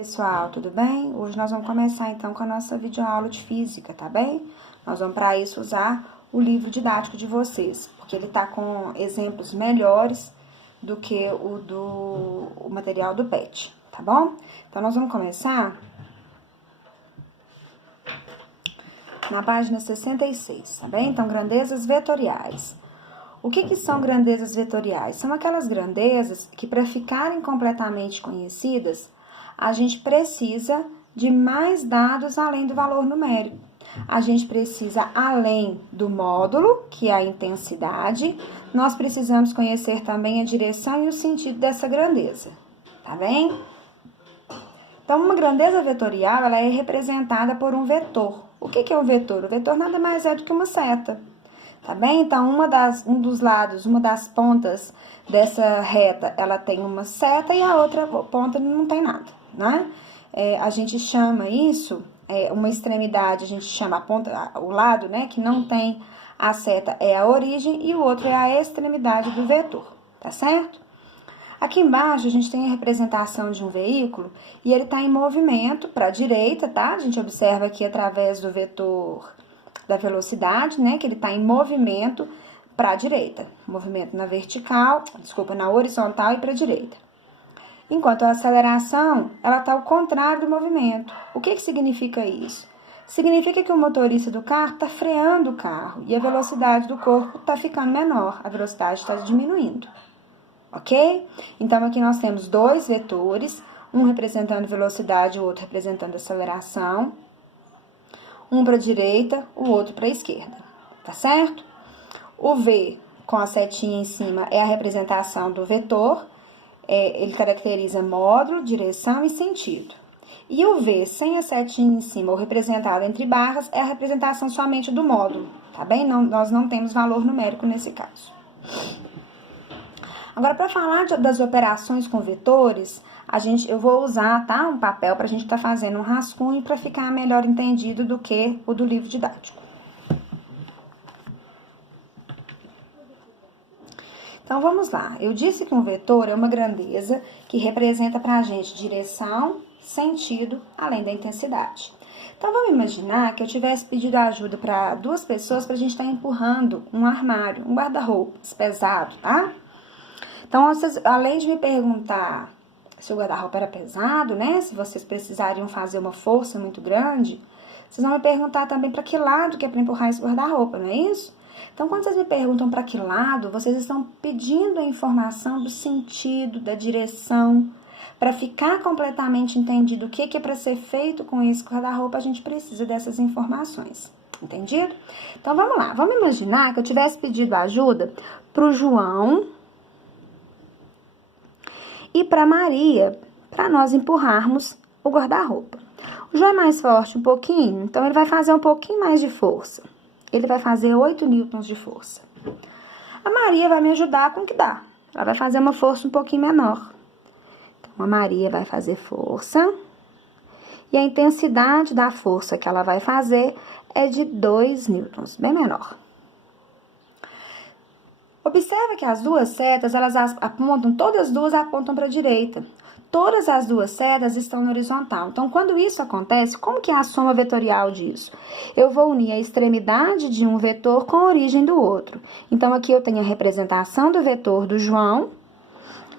Pessoal, tudo bem? Hoje nós vamos começar então com a nossa videoaula de física, tá bem? Nós vamos para isso usar o livro didático de vocês, porque ele tá com exemplos melhores do que o material do PET, tá bom? Então nós vamos começar na página 66, tá bem? Então, grandezas vetoriais. O que são grandezas vetoriais? São aquelas grandezas que, para ficarem completamente conhecidas, a gente precisa de mais dados além do valor numérico. A gente precisa, além do módulo, que é a intensidade, nós precisamos conhecer também a direção e o sentido dessa grandeza, tá bem? Então, uma grandeza vetorial, ela é representada por um vetor. O que é um vetor? O vetor nada mais é do que uma seta. Tá bem? Então, um dos lados, uma das pontas dessa reta, ela tem uma seta e a outra ponta não tem nada, né? A gente chama isso, uma extremidade, a gente chama a ponta, o lado, né, que não tem a seta é a origem e o outro é a extremidade do vetor, tá certo? Aqui embaixo a gente tem a representação de um veículo e ele está em movimento para a direita, tá? A gente observa aqui através do vetor da velocidade, né, que ele está em movimento para a direita, movimento na horizontal e para a direita. Enquanto a aceleração, ela está ao contrário do movimento. O que significa isso? Significa que o motorista do carro está freando o carro e a velocidade do corpo está ficando menor, a velocidade está diminuindo, ok? Então, aqui nós temos dois vetores, um representando velocidade e o outro representando aceleração. Um para a direita, o outro para a esquerda, tá certo? O V com a setinha em cima é a representação do vetor, ele caracteriza módulo, direção e sentido. E o V sem a setinha em cima, ou representado entre barras, é a representação somente do módulo, tá bem? Nós não temos valor numérico nesse caso. Agora, para falar das operações com vetores, eu vou usar, tá, um papel para a gente estar fazendo um rascunho para ficar melhor entendido do que o do livro didático. Então, vamos lá. Eu disse que um vetor é uma grandeza que representa para a gente direção, sentido, além da intensidade. Então, vamos imaginar que eu tivesse pedido ajuda para duas pessoas para a gente estar empurrando um armário, um guarda-roupas pesado, tá? Então, vocês, além de me perguntar se o guarda-roupa era pesado, né? Se vocês precisariam fazer uma força muito grande, vocês vão me perguntar também para que lado que é para empurrar esse guarda-roupa, não é isso? Então, quando vocês me perguntam para que lado, vocês estão pedindo a informação do sentido, da direção. Para ficar completamente entendido o que é para ser feito com esse guarda-roupa, a gente precisa dessas informações. Entendido? Então, vamos lá. Vamos imaginar que eu tivesse pedido ajuda para o João e para Maria, para nós empurrarmos o guarda-roupa. O João é mais forte um pouquinho, então ele vai fazer um pouquinho mais de força. Ele vai fazer 8 newtons de força. A Maria vai me ajudar com o que dá. Ela vai fazer uma força um pouquinho menor. Então, a Maria vai fazer força. E a intensidade da força que ela vai fazer é de 2 newtons, bem menor. Observa que as duas setas, todas as duas apontam para a direita. Todas as duas setas estão na horizontal. Então, quando isso acontece, como que é a soma vetorial disso? Eu vou unir a extremidade de um vetor com a origem do outro. Então, aqui eu tenho a representação do vetor do João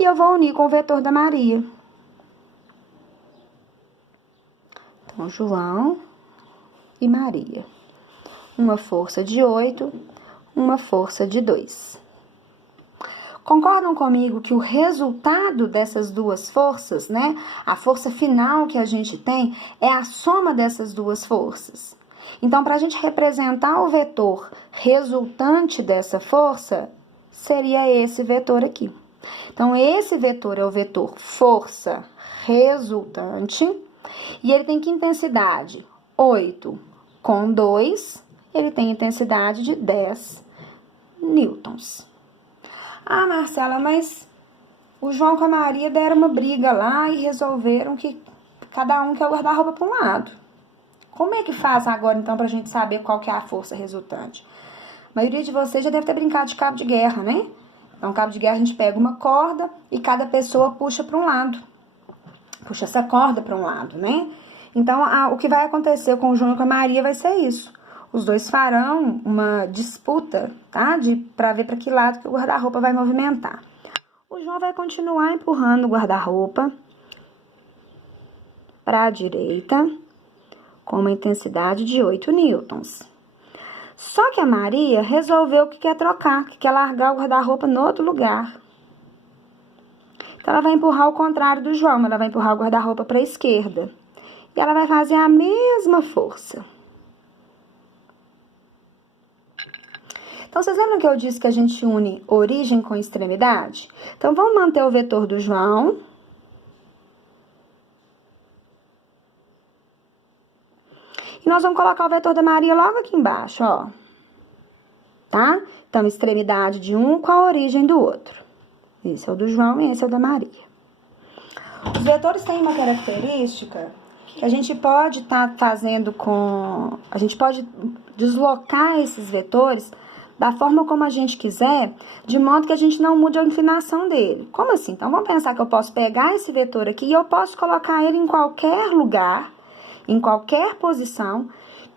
e eu vou unir com o vetor da Maria. Então, João e Maria. Uma força de 8, uma força de 2. Concordam comigo que o resultado dessas duas forças, né? A força final que a gente tem é a soma dessas duas forças. Então, para a gente representar o vetor resultante dessa força, seria esse vetor aqui. Então, esse vetor é o vetor força resultante e ele tem que intensidade 8 com 2, ele tem intensidade de 10 newtons. Ah, Marcela, mas o João com a Maria deram uma briga lá e resolveram que cada um quer guardar-roupa para um lado. Como é que faz agora, então, para a gente saber qual que é a força resultante? A maioria de vocês já deve ter brincado de cabo de guerra, né? Então, cabo de guerra, a gente pega uma corda e cada pessoa puxa para um lado. puxa essa corda para um lado, né? Então, o que vai acontecer com o João e com a Maria vai ser isso. Os dois farão uma disputa, tá? Para ver para que lado que o guarda-roupa vai movimentar. O João vai continuar empurrando o guarda-roupa para a direita com uma intensidade de 8 newtons. Só que a Maria resolveu que quer trocar, que quer largar o guarda-roupa no outro lugar. Então, ela vai empurrar o contrário do João, ela vai empurrar o guarda-roupa para a esquerda. E ela vai fazer a mesma força. Então, vocês lembram que eu disse que a gente une origem com extremidade? Então, vamos manter o vetor do João. E nós vamos colocar o vetor da Maria logo aqui embaixo, ó. Tá? Então, extremidade de um com a origem do outro. Esse é o do João e esse é o da Maria. Os vetores têm uma característica que a gente pode estar fazendo com... A gente pode deslocar esses vetores da forma como a gente quiser, de modo que a gente não mude a inclinação dele. Como assim? Então, vamos pensar que eu posso pegar esse vetor aqui e eu posso colocar ele em qualquer lugar, em qualquer posição,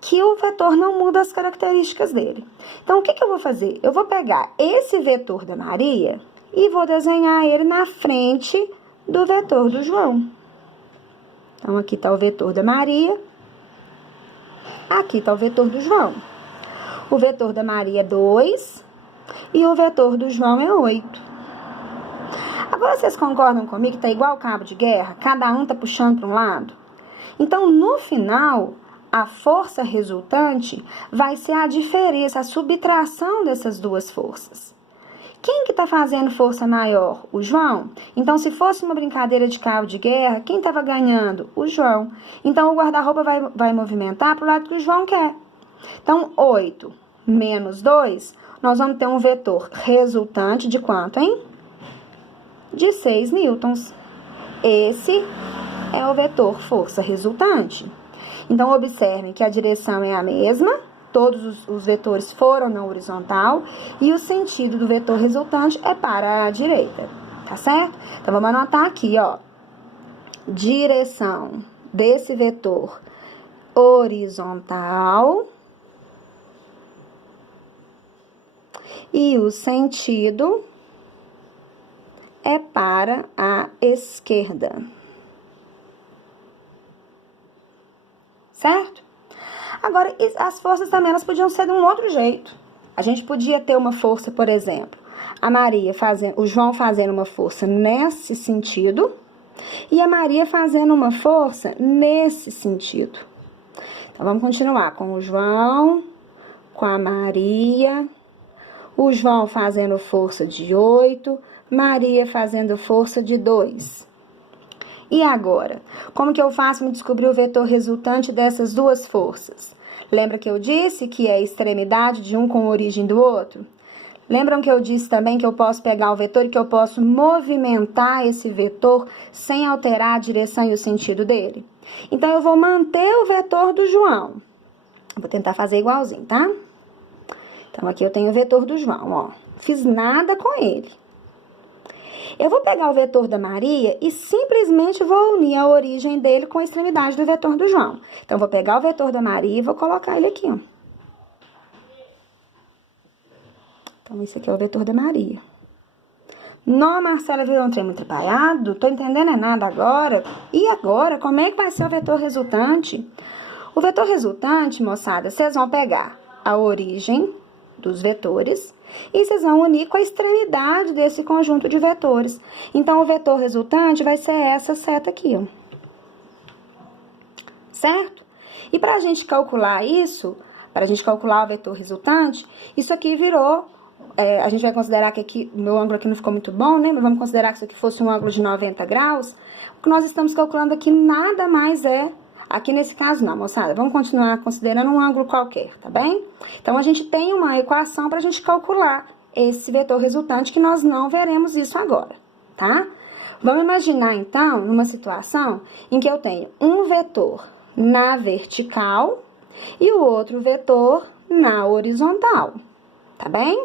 que o vetor não muda as características dele. Então, o que eu vou fazer? Eu vou pegar esse vetor da Maria e vou desenhar ele na frente do vetor do João. Então, aqui está o vetor da Maria, aqui está o vetor do João. O vetor da Maria é 2 e o vetor do João é 8. Agora, vocês concordam comigo que está igual cabo de guerra? Cada um está puxando para um lado? Então, no final, a força resultante vai ser a diferença, a subtração dessas duas forças. Quem que está fazendo força maior? O João. Então, se fosse uma brincadeira de cabo de guerra, quem estava ganhando? O João. Então, o guarda-roupa vai movimentar para o lado que o João quer. Então, 8 menos 2, nós vamos ter um vetor resultante de quanto, hein? De 6 newtons. Esse é o vetor força resultante. Então, observem que a direção é a mesma, todos os vetores foram na horizontal, e o sentido do vetor resultante é para a direita, tá certo? Então, vamos anotar aqui, ó. Direção desse vetor horizontal e o sentido é para a esquerda. Certo? Agora, as forças também elas podiam ser de um outro jeito. A gente podia ter uma força, por exemplo, a Maria o João fazendo uma força nesse sentido e a Maria fazendo uma força nesse sentido. Então, vamos continuar com o João, com a Maria, o João fazendo força de 8, Maria fazendo força de 2. E agora, como que eu faço para descobrir o vetor resultante dessas duas forças? Lembra que eu disse que é a extremidade de um com a origem do outro? Lembram que eu disse também que eu posso pegar o vetor e que eu posso movimentar esse vetor sem alterar a direção e o sentido dele? Então, eu vou manter o vetor do João. Vou tentar fazer igualzinho, tá? Então, aqui eu tenho o vetor do João, ó. Fiz nada com ele. Eu vou pegar o vetor da Maria e simplesmente vou unir a origem dele com a extremidade do vetor do João. Então, vou pegar o vetor da Maria e vou colocar ele aqui, ó. Então, esse aqui é o vetor da Maria. Não, Marcela, virou um trem muito atrapalhado, tô entendendo nada agora. E agora, como é que vai ser o vetor resultante? O vetor resultante, moçada, vocês vão pegar a origem dos vetores e vocês vão unir com a extremidade desse conjunto de vetores. Então, o vetor resultante vai ser essa seta aqui, ó. Certo? E para a gente calcular isso, para a gente calcular o vetor resultante, isso aqui virou... a gente vai considerar que aqui, meu ângulo aqui não ficou muito bom, né? Mas vamos considerar que isso aqui fosse um ângulo de 90 graus. O que nós estamos calculando aqui nada mais é... Aqui nesse caso não, moçada, vamos continuar considerando um ângulo qualquer, tá bem? Então, a gente tem uma equação para a gente calcular esse vetor resultante, que nós não veremos isso agora, tá? Vamos imaginar, então, numa situação em que eu tenho um vetor na vertical e o outro vetor na horizontal, tá bem?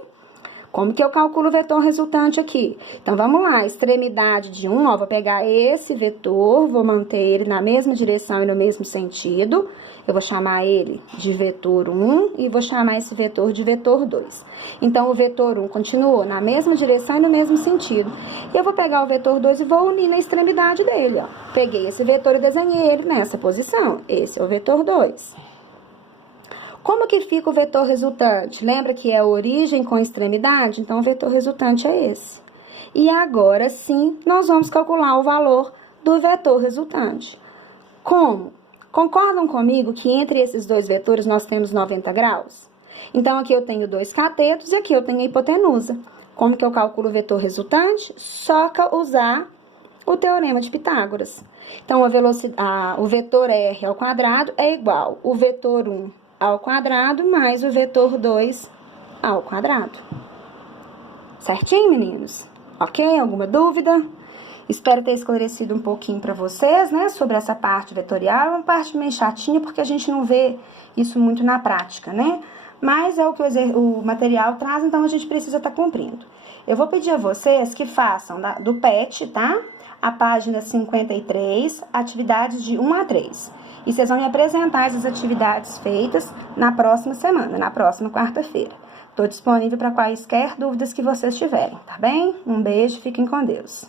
Como que eu calculo o vetor resultante aqui? Então, vamos lá, extremidade de 1, ó, vou pegar esse vetor, vou manter ele na mesma direção e no mesmo sentido. Eu vou chamar ele de vetor 1 e vou chamar esse vetor de vetor 2. Então, o vetor 1 continuou na mesma direção e no mesmo sentido. E eu vou pegar o vetor 2 e vou unir na extremidade dele, ó. Peguei esse vetor e desenhei ele nessa posição. Esse é o vetor 2. Como que fica o vetor resultante? Lembra que é origem com extremidade? Então, o vetor resultante é esse. E agora sim, nós vamos calcular o valor do vetor resultante. Como? Concordam comigo que entre esses dois vetores nós temos 90 graus? Então, aqui eu tenho dois catetos e aqui eu tenho a hipotenusa. Como que eu calculo o vetor resultante? Só usar o teorema de Pitágoras. Então, o vetor R ao quadrado é igual o vetor 1 ao quadrado mais o vetor 2 ao quadrado. Certinho, meninos? Ok? Alguma dúvida? Espero ter esclarecido um pouquinho para vocês, né, sobre essa parte vetorial. É uma parte meio chatinha porque a gente não vê isso muito na prática, né? Mas é o que o material traz, então a gente precisa estar cumprindo. Eu vou pedir a vocês que façam do PET, tá? A página 53, atividades de 1 a 3. E vocês vão me apresentar essas atividades feitas na próxima semana, na próxima quarta-feira. Estou disponível para quaisquer dúvidas que vocês tiverem, tá bem? Um beijo, fiquem com Deus.